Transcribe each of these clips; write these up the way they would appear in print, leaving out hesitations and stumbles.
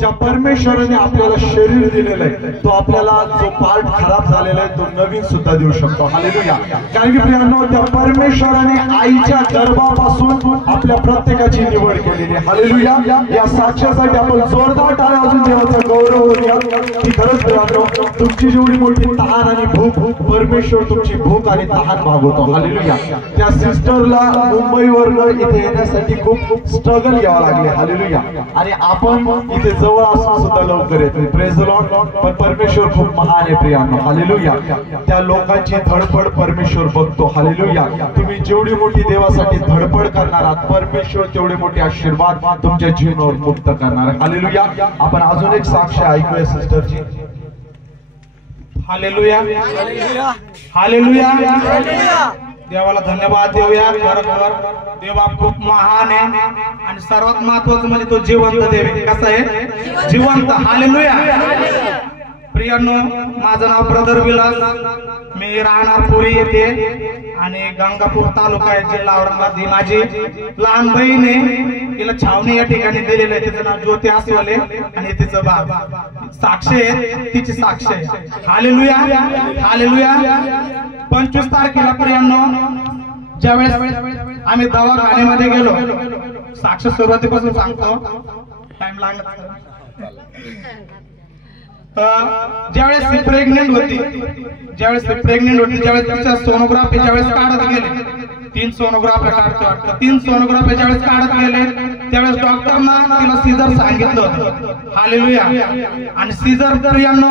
ज्या परमेश्वराने आपल्याला शरीर दिलेलं आहे तो आपल्याला जो पार्ट खराब झालेला आहे तो नवीन सुद्धा देऊ शकतो. हालेलुया. कारण की प्रियांनो त्या परमेश्वराने आईच्या गर्भापासून आपल्या प्रत्येकाची निवड केलेली आहे. हालेलुया. या साक्ष्यासाठी आपण जोरदार टाळ्या वाजवून देवाचा गौरव करूया की खरंच प्रियांनो तुमची जेवढी मोठी तहान आणि भूक परमेश्वर तुमची भूक आणि तहान भागवतो. हालेलुया. त्या सिस्टरला मुंबईवरून इथे येण्यासाठी खूप स्ट्रगल घ्यावं लागले. हालेलुया. आणि आपण इथे जवळ असून सुद्धा लवकर येतोय. Praise the Lord. पण परमेश्वर खूप महान आहे प्रियांनो. हालेलुया. त्या लोकांची धडपड परमेश्वर बघतो. हालेलुया. तुम्ही जेवढी मोठी देवासाठी धडपड करणार आहात परमेश्वर तेवढे मोठे आशीर्वाद तुमच्या जीवनावर मुक्त करणार. हालेलुया. आपण अजून एक साक्ष ऐकूया सिस्टरची. हालेलुया. हालेलुया. देवाला धन्यवाद देऊया. खरोखर देवा खूप महान आहे आणि सर्वात महत्वाचं म्हणजे तो जिवंत देव आहे. कसा आहे? जिवंत. हालेलुया. प्रियांनो माझं नाव ब्रदर विलास. मी राहणार पुरी येथे आणि गंगापूर तालुका आहे जिल्हा औरंगाबाद. ही माझी लहान बहीण आहे. तिला छावणी या ठिकाणी दिलेलं आहे. तिचं नाव ज्योती आसवाले आणि तिचं बाप साक्ष आहे. तिची साक्ष आहे. हालेलुया. हालेलुया. 25 तारखेला प्रियांनो ज्यावेळेस आम्ही दवाखान्यामध्ये गेलो साक्ष सुरुवातीपासून सांगतो टाइम लागला. ज्यावेळेस ती प्रेग्नेंट होती ज्यावेळेस तिच्या सोनोग्राफी ज्यावेळेस काढत गेले 3 सोनोग्राफी काढतो वाटतं 3 सोनोग्राफी ज्यावेळेस काढत गेले त्यावेळेस डॉक्टरना तिला सीझर सांगितलं होतं. हालेलुया. आणि सीझर प्रियांनो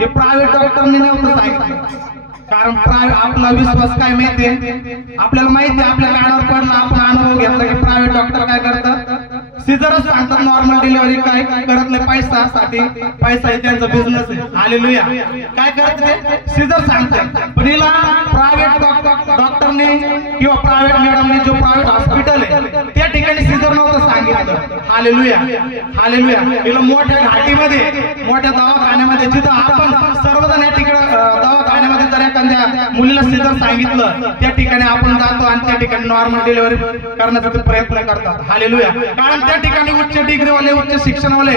हे प्रायव्हेट डॉक्टरने नव्हतं सांगितलं. कारण आपला विश्वास काय माहितीये आपल्याला माहिती आपल्या कानावर पडला आपण अनुभव घेतला की प्रायव्हेट डॉक्टर काय करतात सीझरच सांगतात. नॉर्मल डिलिव्हरी काय करत नाही. पैशासाठी पैसा हे त्यांचा बिझनेस आहे. हालेलुया. काय करत ते सीझर सांगतात. पण हिला प्रायव्हेट डॉक्टरने किंवा प्रायव्हेट मॅडमने जो प्रायव्हेट हॉस्पिटल आहे त्या ठिकाणी सीझर नव्हतं सांगितलं. हालेलुया. हालेलुया. हिला मोठ्या घाटीमध्ये मोठ्या दवाखान्यामध्ये जिथं आपण सर्वजण या ठिकाणी दवाखान्यामध्ये जर एखाद्या मुलीला सीझर सांगितलं त्या ठिकाणी आपण जातो आणि त्या ठिकाणी नॉर्मल डिलिव्हरी करण्याचा प्रयत्न करतात. हालेलुया. कारण त्या ठिकाणी उच्च डिग्रीवाले उच्च शिक्षणवाले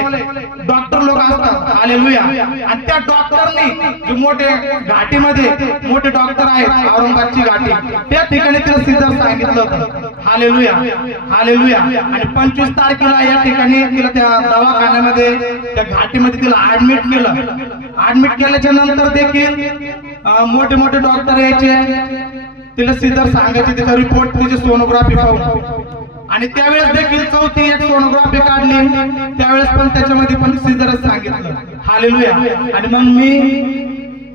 डॉक्टर लोक असतात. हालेलुया. आणि त्या डॉक्टरनी जे मोठे घाटीमध्ये मोठे डॉक्टर आहेत औरंगाबादची घाटी त्या ठिकाणी तिला सीझर सांगितलं होतं. हालेलुया. हालेलुया. आणि 25 तारखेला या ठिकाणी तिला त्या दवाखान्यामध्ये त्या घाटीमध्ये तिला ऍडमिट केलं. ऍडमिट केल्याच्या नंतर देखील मोठे मोठे डॉक्टर यायचे तिला सीझर सांगायचे. तिचा रिपोर्ट तिची सोनोग्राफी पाहून आणि त्यावेळेस देखील 4थी एक सोनोग्राफी काढली त्यावेळेस पण त्याच्यामध्ये पण सीझरच सांगितलं. हालेलुया. आणि मग मी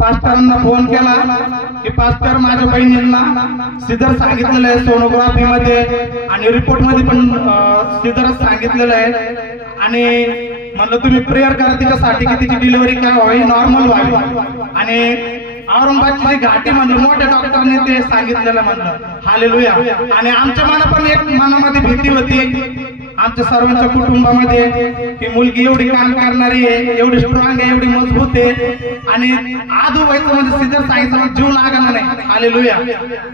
पास्टरांना फोन केला की पास्टर माझ्या बहिणींना सीझर सांगितलेलं आहे सोनोग्राफी मध्ये आणि रिपोर्ट मध्ये पण सीझरच सांगितलेलं आहे आणि म्हणलं तुम्ही प्रेयर करा तिच्यासाठी की तिची डिलिव्हरी काय व्हावी नॉर्मल व्हावी. आणि औरंगाबादची घाटी म्हणलं मोठ्या डॉक्टरने ते सांगितलेलं म्हणलं. हालेलुया. आणि आमच्या मनामध्ये भीती होती आमच्या सर्वांच्या कुटुंबामध्ये की मुलगी एवढी काम करणारी आहे एवढी स्ट्रॉंग आहे एवढी मजबूत आहे आणि आधू व्हायचं म्हणजे सीझर सांगितलं जीव लागला नाही. हालेलुया.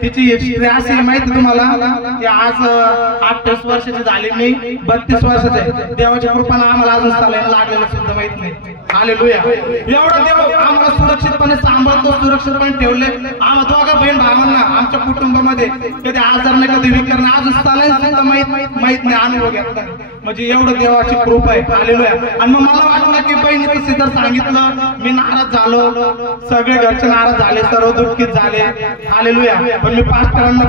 तिची हिस्ट्री अशी माहिती तुम्हाला की आज 28 वर्षाची झाली मी 32 वर्षाचे आहे. देवाच्या कृपेने आम्हाला अजून चालायला लागलेलं सुद्धा माहित नाही. हालेलुया. एवढं देव आम्हाला सुरक्षितपणे सांभाळतो सुरक्षितपणे ठेवले. आम्हा दोघा बहीण भावांना आमच्या कुटुंबामध्ये कधी आजार नाही कधी विकार नाही अजून चालायला सुद्धा माहित नाही अनुभव घेतला म्हणजे एवढं देवाची कृपा आहे. हालेलुया. आणि मग मला वाटलं की बहिणीचं सीझर सांगितलं मी नाराज झालो सगळे घरचे नाराज झाले सर्व दुःखित झाले. हालेलुया. पण मी पास्टरांना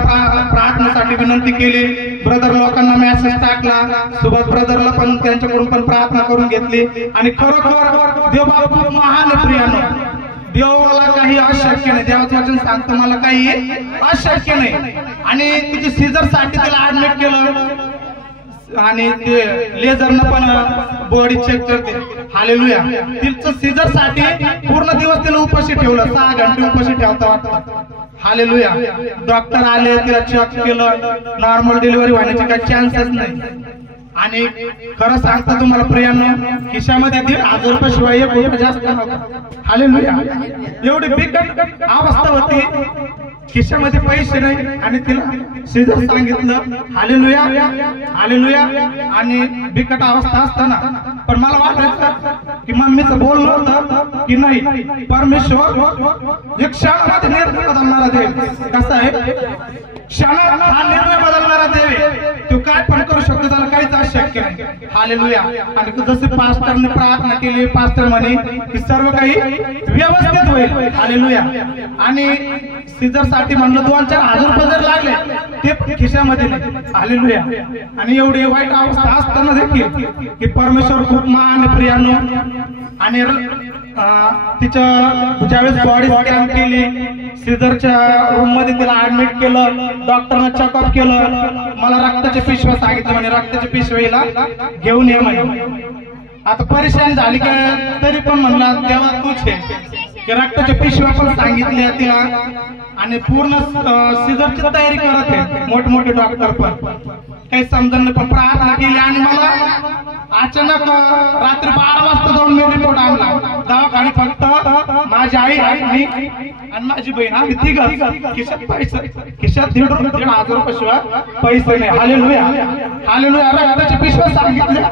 प्रार्थनेसाठी विनंती केली. ब्रदर लोकांना मेसेज टाकला. सुभाष ब्रदरला पण त्यांच्याकडून पण प्रार्थना करून घेतली आणि खरोखर देव खूप महान आहे प्रियांनो. देवाला काही अशक्य नाही. देवाचं वचन सांगतो मला काही अशक्य नाही. आणि तिची सीझर साठी तिला ऍडमिट केलं आणि ते लेझरनं पण बॉडी चेक करते. हालेलुया. तिचं सीझर साठी पूर्ण दिवस तिला उपाशी ठेवलं 6 घंटे उपाशी ठेवता वाटतं. हालेलुया. डॉक्टर आले तिला चेक केलं नॉर्मल डिलिव्हरी होण्याचे काही चान्सच नाही. आणि खरं सांगतो तुम्हाला प्रियांनो खिशामध्ये 1,500 रुपये शिवाय 1 रुपया जास्त नव्हता. हालेलुया. एवढी बिकट अवस्था होती खिशामध्ये पैसे नाही आणि तिला सीझर सांगितलं. हालेलुया. हालेलुया. आणि बिकट अवस्था असताना पण मला वाटायचं की मम्मीचं बोलणं होतं की नाही, परमेश्वर एक क्षणामध्ये निर्णय बदलणारा देव. कसा आहे, क्षणात हा निर्णय बदलणारा देव आहे. तो काय पण करू शकतो, त्याला काहीच अशक्य नाही. हालेलुया. आणि जसे पास्टरने प्रार्थना केली, पास्टर म्हणे की सर्व काही व्यवस्थित होईल. हालेलुया. आणि सीझर साठी म्हणलं 2-4 हजार रुपये जर लागले ते पण खिशामध्ये नाही. हालेलुया. आणि एवढी वाईट अवस्था असताना देखील की परमेश्वर खूप महान प्रियानो. आणि तिच्या ज्यावेळेस बॉडी स्कॅन केली, सीझरच्या रूम मध्ये तिला ऍडमिट केलं, डॉक्टरने चेकअप केलं, मला रक्ताचे पिशव्या सांगितलं म्हणे, रक्ताचे पिशवीला घेऊन ये म्हणे. आता परेशान झाली का, तरी पण म्हणला तेव्हा तूच आहे की रक्ताच्या पिशव्या पण सांगितल्या तिला. आणि पूर्ण सीझरची तयारी करत आहे मोठमोठे डॉक्टर पण, काही समजून नाही. पण प्रार्थना केली आणि मला अचानक रात्री 12 वाजता जाऊन मी रिपोर्ट आणला. दवाखाने फक्त माझी आई मी आणि माझी बहीण आम्ही तिघं. खिशात पैसे, खिशात 1,500 रुपये शिवाय पैसे नाही. हालेलुया. हालेलुया. रक्ताची पिशव्या सांगितल्या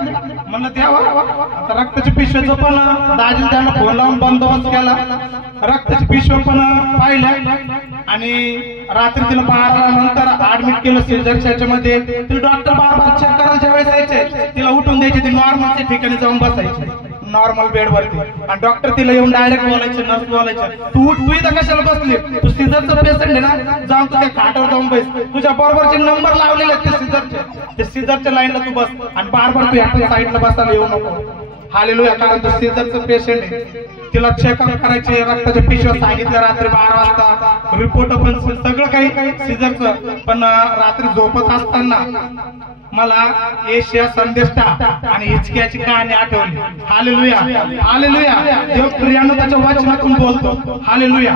म्हणलं तेव्हा. आता रक्ताची पिशव्याचं पण दाजी त्यांना फोन लावून बंदोबस्त केला, रक्ताची पिशव्या पण पाहिल्या. आणि रात्री तिला 12 नंतर ऍडमिट केलं सीझरच्या ह्याच्यामध्ये. तिला डॉक्टर बार चेक करायला ज्यावेळेस यायचे तिला उठून द्यायचे, ती नॉर्मलच्या ठिकाणी जाऊन बसायची नॉर्मल बेड वरती. आणि डॉक्टर तिला येऊन डायरेक्ट बोलायचे, नर्स बोलायचे, तू उठ, तू इथं कशाला बसली, तू सीझरचं पेशंट आहे ना, जाऊन तू त्या खाटावर जाऊन बस, तुझ्या बरोबरचे नंबर लावलेले आहेत ते सीझरचे, ते सीझरच्या लाईनला तू बस आणि बार तू ह्या साईडला बसायला येऊ नको. हालेलुया. कारण तो सीझरचं पेशंट आहे. तिला चेकअप करायचे, रक्ताच्या पिशव्या सांगितल्या रात्री 12 वाजता, रिपोर्ट पण सगळं काही सीझरचं. पण रात्री झोपत असताना मला एशिया संदेष्टा आणि हिचक्याची कहाणी आठवली. हालेलुया. हालेलुया. देव प्रियानो त्याच्या वचनातून बोलतो. हालेलुया.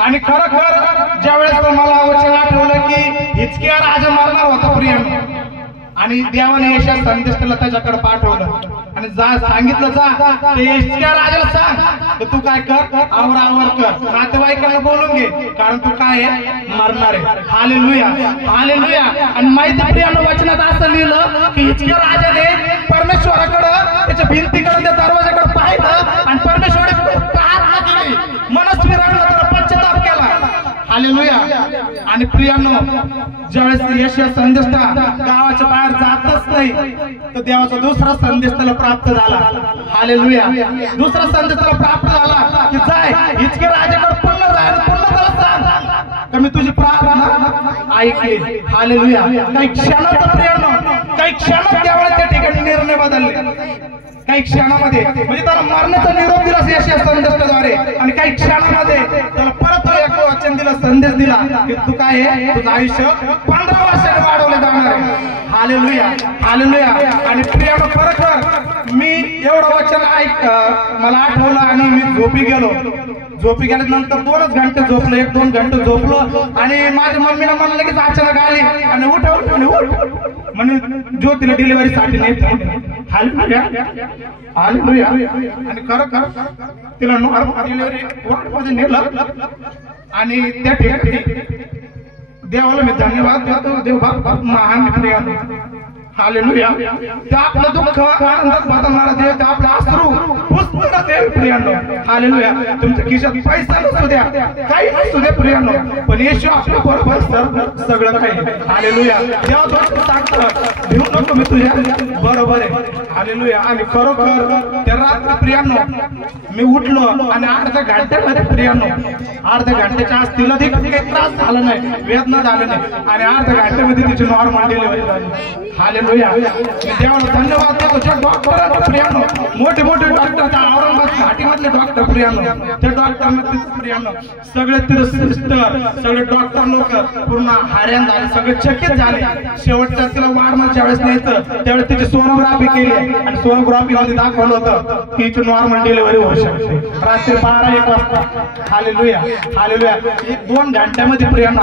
आणि खरं ज्यावेळेस मला वचन आठवलं की हिचक्या राजा मारणार होता प्रियानो, आणि देवाने एशिया संदेष्टाला त्याच्याकडे पाठवलं आणि जा सांगितलं, जा ते एशिया राजाला सांग तर तू काय कर, आवर कर, नातेवाईकांना बोलून घे, कारण तू काय आहे, मरणार आहे. हालेलुया. हालेलुया. आणि माहिती प्रियानो वचनात असं लिहिलं की हिचक्या राजाने परमेश्वराकडे, त्याच्या भिंतीकडे, त्या दरवाजाकडे पाहिलं आणि परमेश्वराने प्रार्थना केली, मनस्विराला पश्चाताप केला. हालेलुया. आणि प्रियानो ज्यावेळेस एशिया संदेष्टा गावाच्या बाहेर जातच नाही तर देवाचा दुसरा संदेश त्याला प्राप्त झाला. हालेलुया. दुसरा संदेश त्याला प्राप्त झाला की जाय हिचके राजाकडे पुन्हा जाय, पुन्हा त्याला सांग का मी तुझी प्रार्थना ऐकली. हालेलुया. काही क्षणात प्रियानो, काही क्षणात त्यावेळेस त्या ठिकाणी निर्णय बदलले. काही क्षणामध्ये म्हणजे त्याला मरण्याचा निरोप दिला एशिया संदेशाद्वारे, आणि काही क्षणामध्ये त्याला परत एक वचन दिलं, संदेश दिला की तू काय आहे, तुझं आयुष्य 15 वर्षाने वाढवलं जाणार आहे. हालेलुया. हालेलुया. आणि प्रियानो खरोखर मी एवढं वचन मला आठवलं आणि मी झोपी गेलो. झोपी गेल्यानंतर 2 घंटे झोपलो, 1-2 घंटे झोपलो. आणि माझ्या मम्मीला मला लगेच अचानक आली आणि उठवलं म्हणे ज्योतीला डिलिव्हरी साठी नाही. हालेलुया. हालेलुया. आणि खरं तिला नॉर्मल डिलिव्हरी वॉर्डमध्ये नेलं आणि त्या ठिकाणी देवाला मी धन्यवाद देतो. देव बाप महान प्रियानो. हालेलुया. ते आपलं दुःख आनंदात बदलणारा देव, ते आपलं अश्रू पुसणारा देव प्रियानो. हालेलुया. तुमच्या खिशात पैसा नसू द्या, काही नसू द्या प्रियानो, पण येशू आपल्या बरोबर सगळं काही. हालेलुया. देवा सांगतो घेऊ नको मी तुझ्या बरोबर आहे. हालेलुया. आणि खरोखर त्या रात्री प्रियानो मी उठलो आणि अर्ध्या घंट्यामध्ये प्रियानो, अर्ध्या घंट्याच्या आज तिला देखील काही त्रास झाला नाही, वेदना झाली नाही, आणि अर्ध्या घंट्यामध्ये तिची नॉर्मल डिलिव्हरी झाली. हालेलुया. मी देवाला धन्यवाद देतो. ज्या डॉक्टर प्रियानो, मोठे मोठे डॉक्टर, त्या औरंगाबाद घाटीमधले डॉक्टर प्रियानो, त्या डॉक्टरना प्रियानो सगळे तिथे सिस्टर, सगळे डॉक्टर लोक पूर्ण हैराण झाले, सगळे चकित झाले. शेवटच्या तिला वाढमाच्या वेळेस न्यायचं त्यावेळेस तिची सोनोग्राफी केली आणि सोनोग्राफी मध्ये दाखवलं होतं की तिची नॉर्मल डिलिव्हरी होऊ शकते रात्री 12-1 वाजता. हालेलुया. हालेलुया. 1-2 घंट्यामध्ये प्रियानो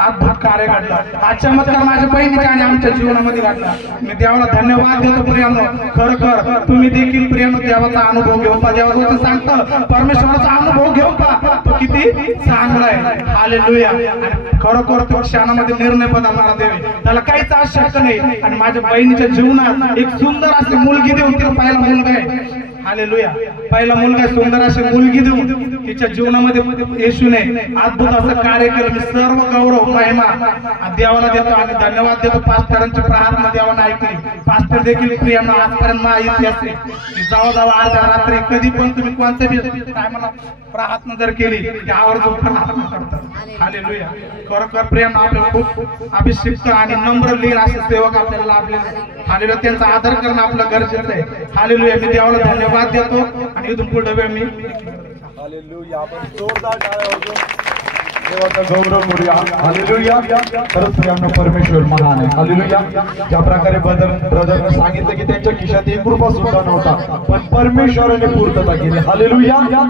अद्भुत कार्य घडलं. हा चमत्कार माझ्या बहिणीच्या आणि आमच्या जीवनामध्ये घडला. मी देवाला धन्यवाद देतो प्रियानो. खरोखर तुम्ही देखील प्रियानो देवाचा अनुभव घेऊन पहा. देवाचं सांगतं परमेश्वराचा अनुभव घेऊन पहा, तो किती चांगला आहे. हालेलुया. आणि खरोखर तो क्षणामध्ये निर्णय बदलणारा देव आहे, त्याला काहीच आवश्यक नाही. आणि माझ्या बहिणीच्या जीवनात एक सुंदर अशी मुलगी देऊन तिला पहिला मुलगा आहे. हालेलुया. पहिला मुलगा, सुंदर अशी मुलगी देऊन तिच्या जीवनामध्ये येशूने अद्भुत असं कार्य केलं. मी सर्व गौरव महिमा देवाला देतो आणि धन्यवाद देतो. पास्टरांची प्रार्थना देवाने ऐकली. पास्टर देखील प्रियांना आजपर्यंत इतिहास आहे की जावा अर्ध्या रात्री कधी पण तुम्ही कोणत्या टायमाला प्रार्थना जर केली की आवर्जून प्रार्थना करतात. हालेलुया. खरोखर प्रियांना आपल्याला खूप अभिषिक्त आणि नम्र लीन असे सेवक आपल्याला लाभले. हालेलुया. त्यांचा आदर करणं आपलं गरजेचं आहे. हालेलुया. मी देवाला धन्यवाद देतो आणि इथून पुढे वेळ मी हालेलुया. आपण जोरदार टाळ्या वाजवून देवाचा गौरव करूया. हालेलुया. खरंच प्रियांनो परमेश्वर महान आहे. हालेलुया. ज्या प्रकारे ब्रदरने सांगितलं की त्यांच्या खिशात एक रुपया सुद्धा नव्हता, पण परमेश्वराने पूर्तता केली. हालेलुया.